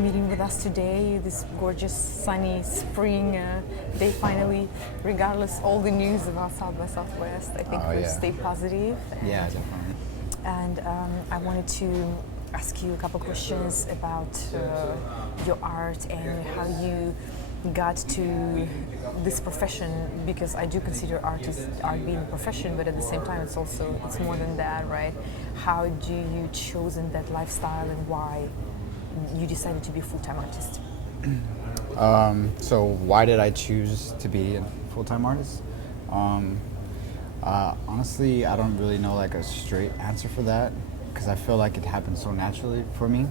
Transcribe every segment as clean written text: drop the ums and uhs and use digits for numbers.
meeting with us today, this gorgeous sunny spring day finally. Regardless all the news about South by Southwest, I think we stay positive. Yeah, definitely. And I wanted to ask you a couple questions about your art and how you got to this profession, because I do consider art being a profession, but at the same time it's more than that, right? How do you chosen that lifestyle and why you decided to be a full-time artist? So why did I choose to be a full-time artist? Honestly, I don't really know like a straight answer for that, because I feel like it happened so naturally for me.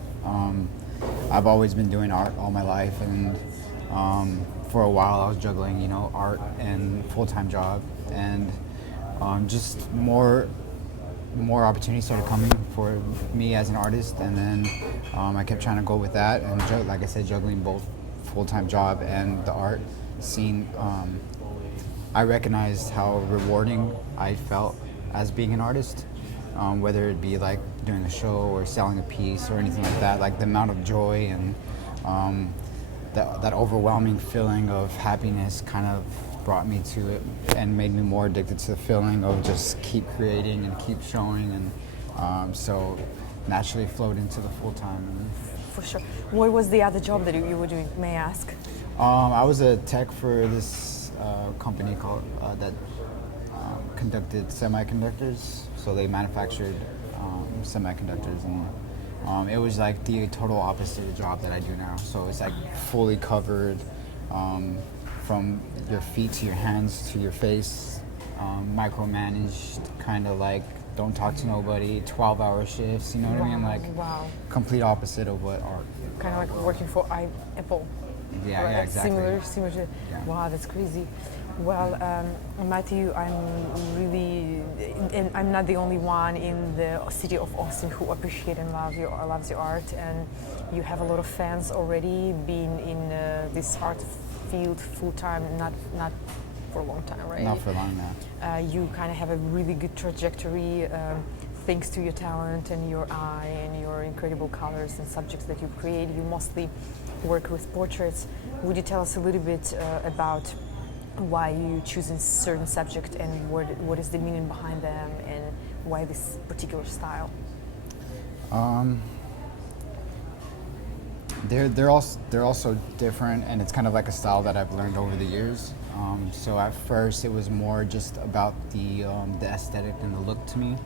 I've always been doing art all my life, and for a while I was juggling, art and full-time job, and just more opportunities started coming for me as an artist, and then I kept trying to go with that, and like I said, juggling both full-time job and the art scene. I recognized how rewarding I felt as being an artist, whether it be like doing a show or selling a piece or anything like that. Like the amount of joy and that overwhelming feeling of happiness kind of brought me to it and made me more addicted to the feeling of just keep creating and keep showing, and so naturally flowed into the full-time. For sure. What was the other job that you were doing, may I ask? I was a tech for this company called that conducted semiconductors. So they manufactured semiconductors, and it was like the total opposite of the job that I do now. So it's like fully covered from your feet to your hands to your face, micromanaged, kind of like don't talk to nobody, 12-hour shifts, you know what I mean? Like complete opposite of what art. Kind of like working for Apple. Yeah, right? yeah, exactly. Similar to, wow, that's crazy. Well, Matthew, I'm really, and I'm not the only one in the city of Austin who appreciate and loves your art, and you have a lot of fans already being in this art field full time, not for a long time, right? Not for long now. You kind of have a really good trajectory thanks to your talent and your eye and your incredible colors and subjects that you create. You mostly work with portraits. Would you tell us a little bit about why you choose a certain subject and what is the meaning behind them and why this particular style? They're also different, and it's kind of like a style that I've learned over the years. So at first it was more just about the aesthetic and the look to me.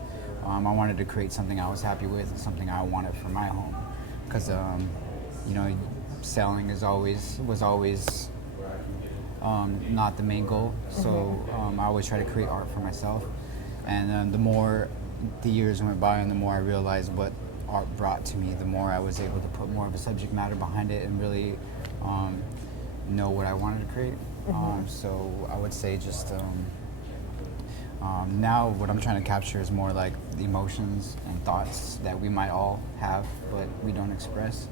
I wanted to create something I was happy with and something I wanted for my home, because selling was always not the main goal. So I always try to create art for myself, and the more the years went by and the more I realized what art brought to me, the more I was able to put more of a subject matter behind it and really know what I wanted to create. So I would say just now what I'm trying to capture is more like the emotions and thoughts that we might all have but we don't express,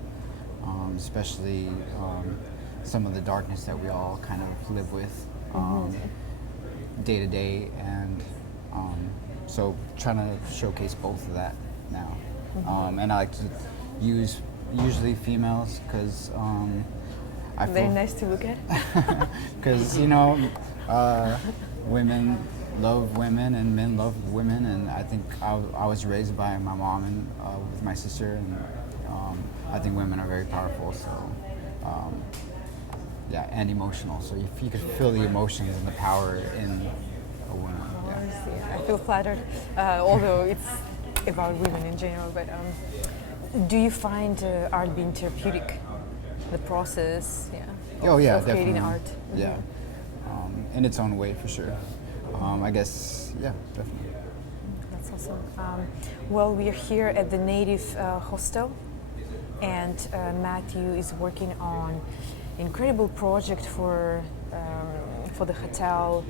especially some of the darkness that we all kind of live with day to day, and so trying to showcase both of that now. And I like to use usually females, because they're nice to look at. Because women love women and men love women, and I think I was raised by my mom and with my sister, and I think women are very powerful. So and emotional. So if you could feel the emotions and the power in a woman. I feel flattered, although it's about women in general. But do you find art being therapeutic? The process, of creating definitely. art. Yeah, in its own way, for sure. I guess, definitely. That's awesome. Well, we are here at the Native Hostel, and Matthew is working on an incredible project for the hotel,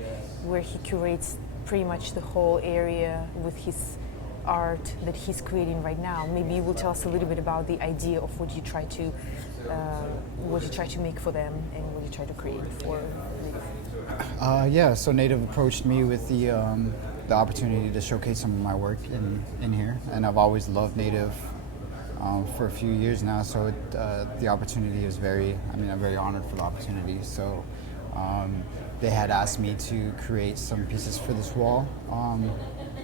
where he curates pretty much the whole area with his art that he's creating right now. Maybe you will tell us a little bit about the idea of what you try to make for them and what you try to create for Native. So Native approached me with the opportunity to showcase some of my work in here, and I've always loved Native for a few years now. So the opportunity is I'm very honored for the opportunity. So they had asked me to create some pieces for this wall,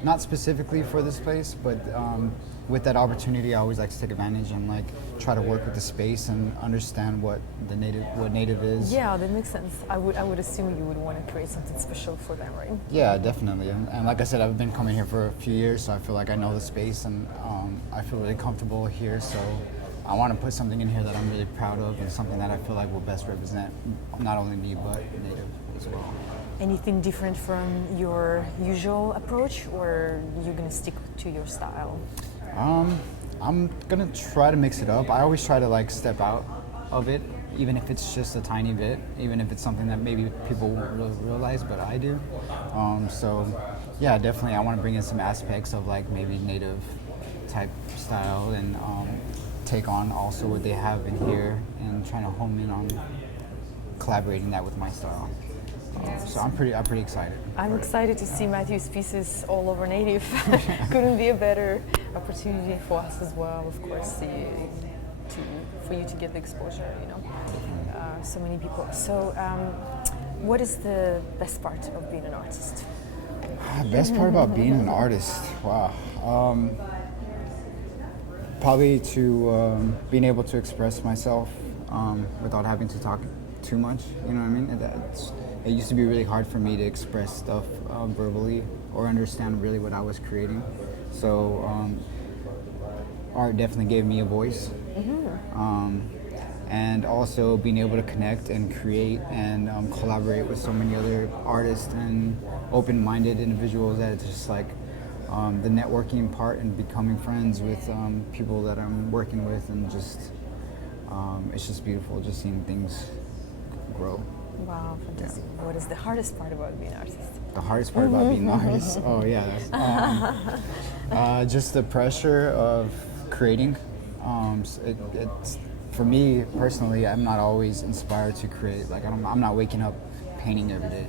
not specifically for this place, but with that opportunity, I always like to take advantage and like try to work with the space and understand what native is. Yeah, that makes sense. I would assume you would want to create something special for them, right? Yeah, definitely. And like I said, I've been coming here for a few years, so I feel like I know the space, and I feel really comfortable here. So I want to put something in here that I'm really proud of, and something that I feel like will best represent not only me but native as well. Anything different from your usual approach, or you're gonna stick to your style? I'm gonna try to mix it up. I always try to like step out of it, even if it's just a tiny bit, even if it's something that maybe people won't really realize, but I do. So yeah, definitely I want to bring in some aspects of like maybe native type style, and take on also what they have in here and trying to hone in on collaborating that with my style. So I'm pretty excited. I'm excited to see Matthew's pieces all over native. Couldn't be a better opportunity for us as well, of course, for you to get the exposure, so many people. So what is the best part of being an artist? Best part about being an artist? Wow. Probably to being able to express myself without having to talk too much, you know what I mean? It used to be really hard for me to express stuff verbally or understand really what I was creating. So art definitely gave me a voice. And also being able to connect and create and collaborate with so many other artists and open-minded individuals, that it's just like the networking part and becoming friends with people that I'm working with, and just it's just beautiful just seeing things grow. Wow, fantastic. Yeah. What is the hardest part about being an artist? The hardest part about being an artist? Oh yeah, just the pressure of creating. It's for me personally, I'm not always inspired to create. Like I'm not waking up painting every day.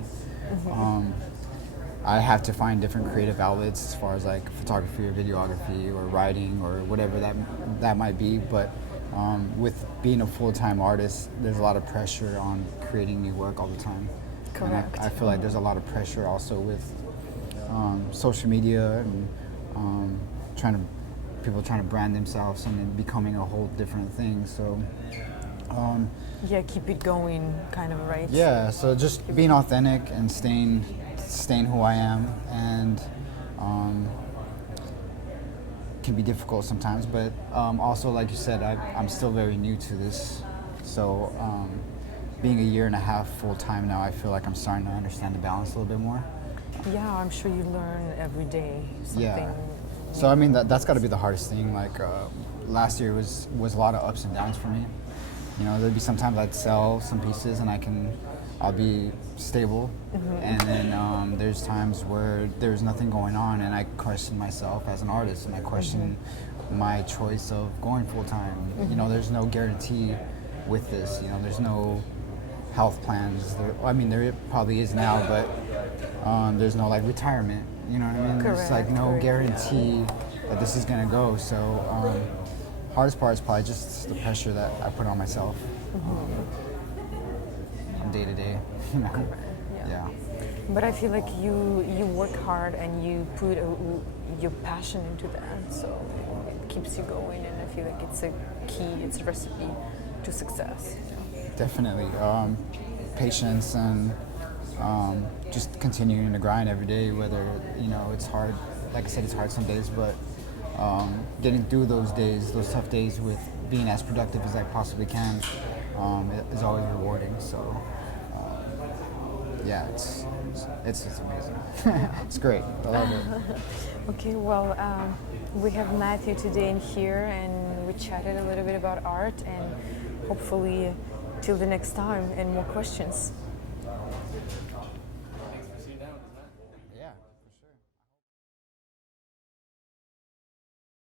I have to find different creative outlets as far as like photography or videography or writing or whatever that might be. But with being a full-time artist, there's a lot of pressure on creating new work all the time. Correct. And I feel like there's a lot of pressure also with social media and people trying to brand themselves and then becoming a whole different thing. So yeah, keep it going, kind of, right? Yeah. So just being authentic and staying who I am, and can be difficult sometimes, but also like you said, I'm still very new to this. So being a year and a half full time now, I feel like I'm starting to understand the balance a little bit more. Yeah, I'm sure you learn every day something. Yeah. So I mean that's got to be the hardest thing. Like last year was a lot of ups and downs for me. There'd be sometimes I'd sell some pieces and I'll be stable, and then there's times where there's nothing going on, and I question myself as an artist, and I question my choice of going full time. There's no guarantee with this. There's no health plans. There probably is now, but there's no like retirement. You know what I mean? Correct, there's like no guarantee that this is gonna go. So hardest part is probably just the pressure that I put on myself. Day to day, Yeah. But I feel like you work hard and you put your passion into that, so it keeps you going, and I feel like it's a key, it's a recipe to success. Definitely, patience and just continuing to grind every day. Whether it's hard, like I said, it's hard some days, but getting through those days, those tough days, with being as productive as I possibly can, is always rewarding. So. Yeah, it's just amazing. It's great. I love it. Okay, well, we have Matthew today in here, and we chatted a little bit about art, and hopefully till the next time and more questions.